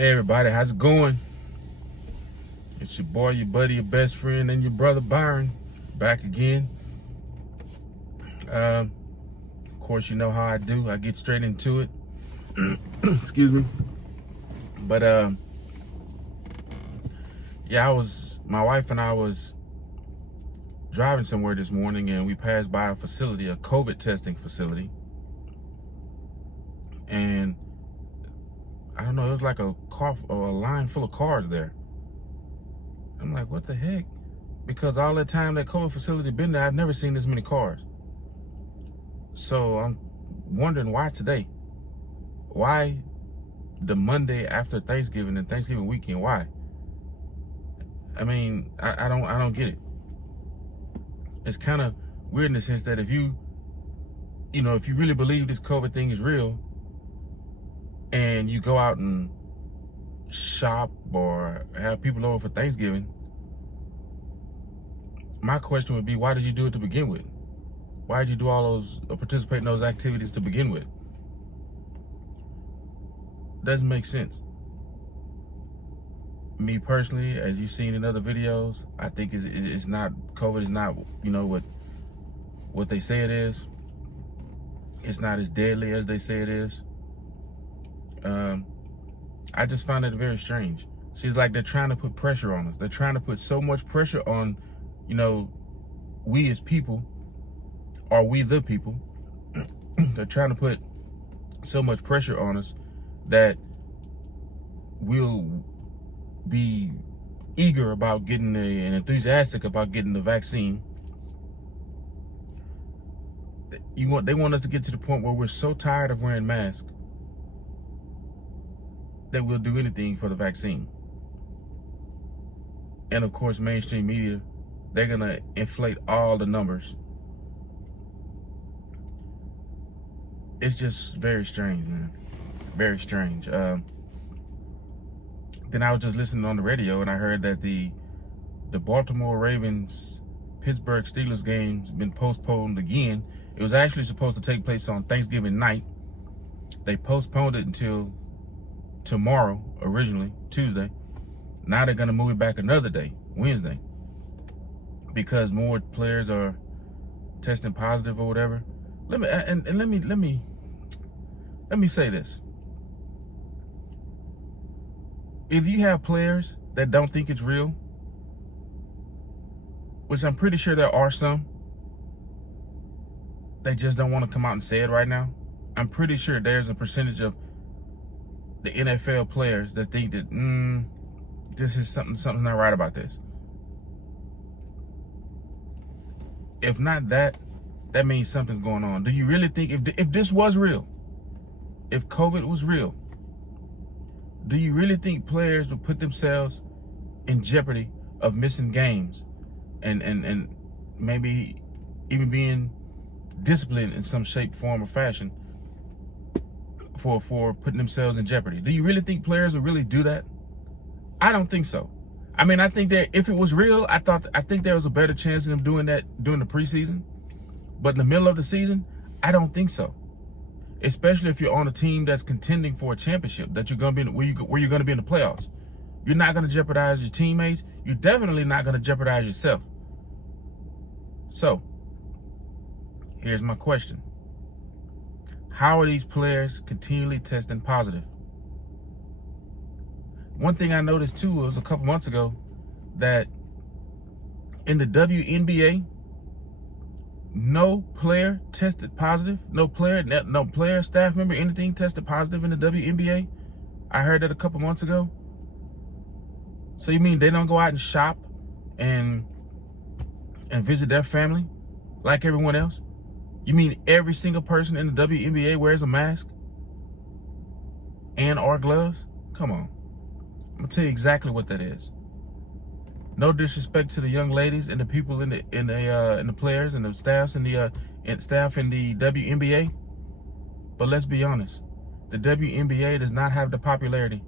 Hey everybody, how's it going? It's your boy, your buddy, your best friend, and your brother Byron, back again. Of course, you know how I do. I get straight into it. Excuse me. But yeah, my wife and I was driving somewhere this morning, and we passed by a facility, a COVID testing facility, and I don't know, it was like a line full of cars there. I'm like, what the heck? Because all that time that COVID facility been there, I've never seen this many cars. So I'm wondering why today? Why the Monday after Thanksgiving and Thanksgiving weekend? Why? I mean, I don't get it. It's kind of weird in the sense that if you really believe this COVID thing is real, and you go out and shop or have people over for Thanksgiving, my question would be, why did you do it to begin with? Why did you do all those, participate in those activities to begin with? Doesn't make sense. Me personally, as you've seen in other videos, I think it's not, COVID is not, what they say it is. It's not as deadly as they say it is. I just find it very strange. She's like, they're trying to put pressure on us. They're trying to put so much pressure on, we as people, or we the people. They're trying to put so much pressure on us that we'll be eager about getting and enthusiastic about getting the vaccine. They want us to get to the point where we're so tired of wearing masks that we'll do anything for the vaccine. And of course, mainstream media, they're gonna inflate all the numbers. It's just very strange, man. Very strange. Then I was just listening on the radio, and I heard that the Baltimore Ravens Pittsburgh Steelers game's been postponed again. It was actually supposed to take place on Thanksgiving night. They postponed it until tomorrow, originally Tuesday. Now they're gonna move it back another day, Wednesday, because more players are testing positive or whatever. Let me say this. If you have players that don't think it's real, which I'm pretty sure there are some, they just don't want to come out and say it right now. I'm pretty sure there's a percentage of the NFL players that think that this is something's not right about this. If not that means something's going on. Do you really think if this was real, if COVID was real, do you really think players would put themselves in jeopardy of missing games and maybe even being disciplined in some shape, form, or fashion for putting themselves in jeopardy? Do you really think players would really do that? I don't think so. I mean, I think that if it was real, I think there was a better chance of them doing that during the preseason. But in the middle of the season, I don't think so. Especially if you're on a team that's contending for a championship, that you're gonna be where you're gonna be in the playoffs. You're not gonna jeopardize your teammates. You're definitely not gonna jeopardize yourself. So, here's my question. How are these players continually testing positive? One thing I noticed too was a couple months ago that in the WNBA, no player tested positive. No player, staff member, anything tested positive in the WNBA. I heard that a couple months ago. So you mean they don't go out and shop and visit their family like everyone else? You mean every single person in the WNBA wears a mask and or gloves? Come on. I'm gonna tell you exactly what that is. No disrespect to the young ladies and the people in the players and the staffs in the WNBA, but let's be honest, the WNBA does not have the popularity.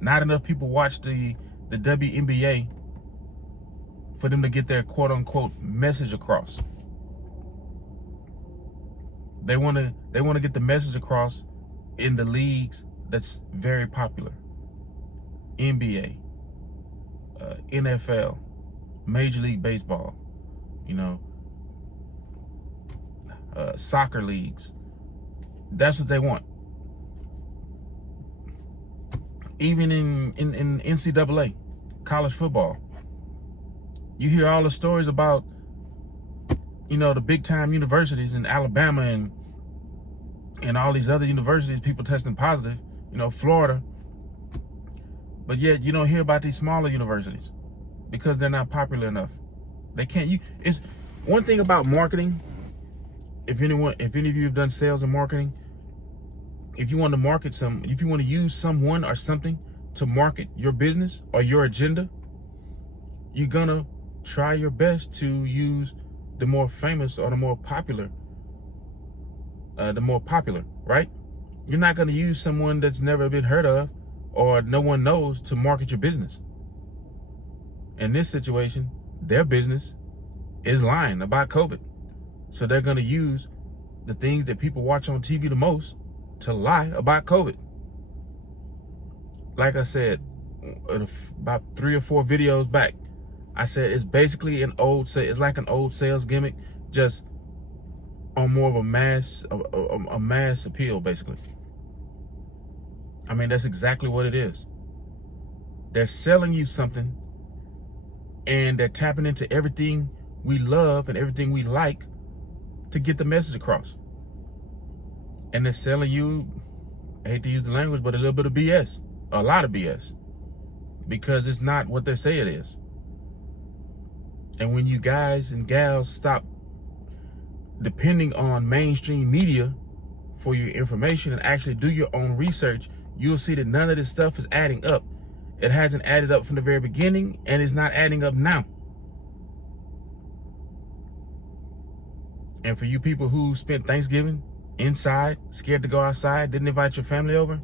Not enough people watch the WNBA for them to get their quote unquote message across. They want to get the message across in the leagues that's very popular. NBA, NFL, Major League Baseball, you know, soccer leagues. That's what they want. Even in NCAA, college football, you hear all the stories about, you know, the big time universities in Alabama and all these other universities, people testing positive, you know, Florida. But yet you don't hear about these smaller universities because they're not popular enough. They can't, it's one thing about marketing. If any of you have done sales and marketing, if you want to market if you want to use someone or something to market your business or your agenda, you're gonna try your best to use the more famous or the more popular, right? You're not gonna use someone that's never been heard of or no one knows to market your business. In this situation, their business is lying about COVID. So they're gonna use the things that people watch on TV the most to lie about COVID. Like I said, about 3 or 4 videos back, I said it's basically it's like an old sales gimmick, just on more of a mass appeal, basically. I mean, that's exactly what it is. They're selling you something, and they're tapping into everything we love and everything we like to get the message across. And they're selling you, I hate to use the language, but a little bit of BS, a lot of BS, because it's not what they say it is. And when you guys and gals stop depending on mainstream media for your information and actually do your own research, you'll see that none of this stuff is adding up. It hasn't added up from the very beginning, and it's not adding up now. And for you people who spent Thanksgiving inside, scared to go outside, didn't invite your family over,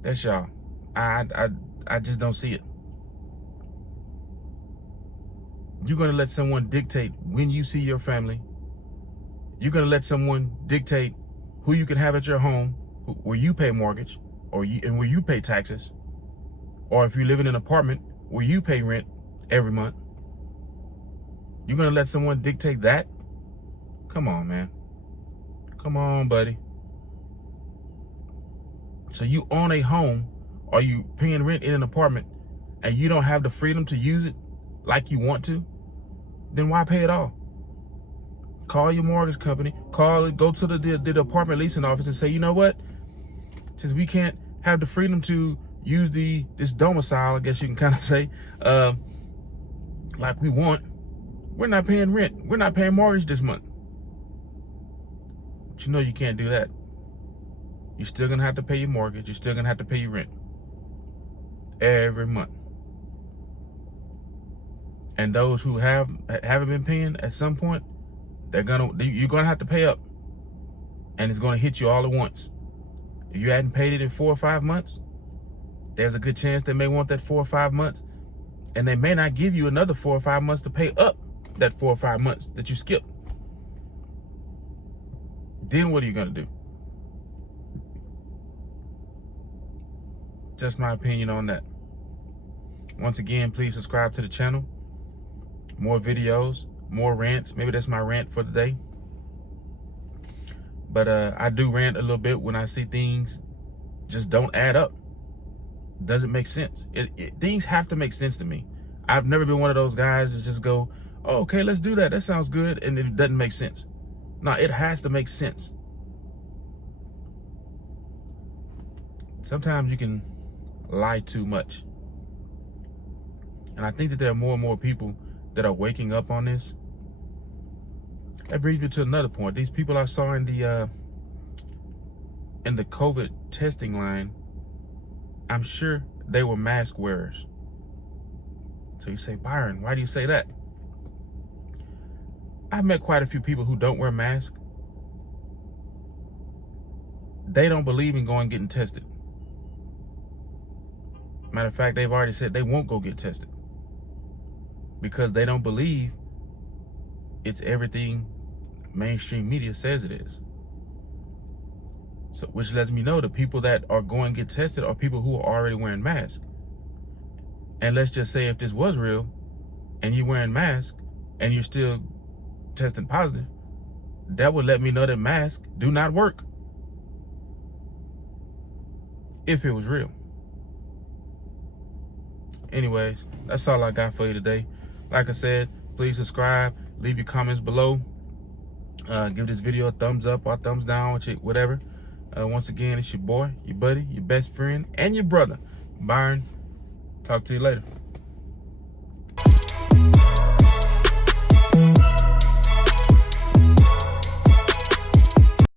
that's y'all. I just don't see it. You're gonna let someone dictate when you see your family. You're gonna let someone dictate who you can have at your home, where you pay mortgage, and where you pay taxes, or if you live in an apartment where you pay rent every month. You're gonna let someone dictate that? Come on, man. Come on, buddy. So you own a home, or you paying rent in an apartment, and you don't have the freedom to use it like you want to? Then why pay it all? Call your mortgage company. Go to the apartment leasing office and say, you know what? Since we can't have the freedom to use this domicile, I guess you can kind of say, like we want, we're not paying rent. We're not paying mortgage this month. But you know you can't do that. You're still gonna have to pay your mortgage. You're still gonna have to pay your rent every month. And those who haven't been paying at some point, you're gonna have to pay up, and it's gonna hit you all at once. If you hadn't paid it in 4 or 5 months, there's a good chance they may want that 4 or 5 months, and they may not give you another 4 or 5 months to pay up that 4 or 5 months that you skipped. Then what are you gonna do? Just my opinion on that. Once again, please subscribe to the channel. More videos, more rants. Maybe that's my rant for the day. But I do rant a little bit when I see things just don't add up. Doesn't make sense. Things have to make sense to me. I've never been one of those guys that just go, oh, okay, let's do that. That sounds good. And it doesn't make sense. No, it has to make sense. Sometimes you can lie too much. And I think that there are more and more people that are waking up on this. That brings me to another point. These people I saw in the COVID testing line, I'm sure they were mask wearers. So you say, Byron, why do you say that? I've met quite a few people who don't wear masks. They don't believe in going getting tested. Matter of fact, they've already said they won't go get tested because they don't believe it's everything mainstream media says it is. So, which lets me know the people that are going to get tested are people who are already wearing masks. And let's just say if this was real and you're wearing masks and you're still testing positive, that would let me know that masks do not work. If it was real. Anyways, that's all I got for you today. Like I said, please subscribe, leave your comments below. Give this video a thumbs up or thumbs down, whatever. Once again, it's your boy, your buddy, your best friend, and your brother, Byron. Talk to you later.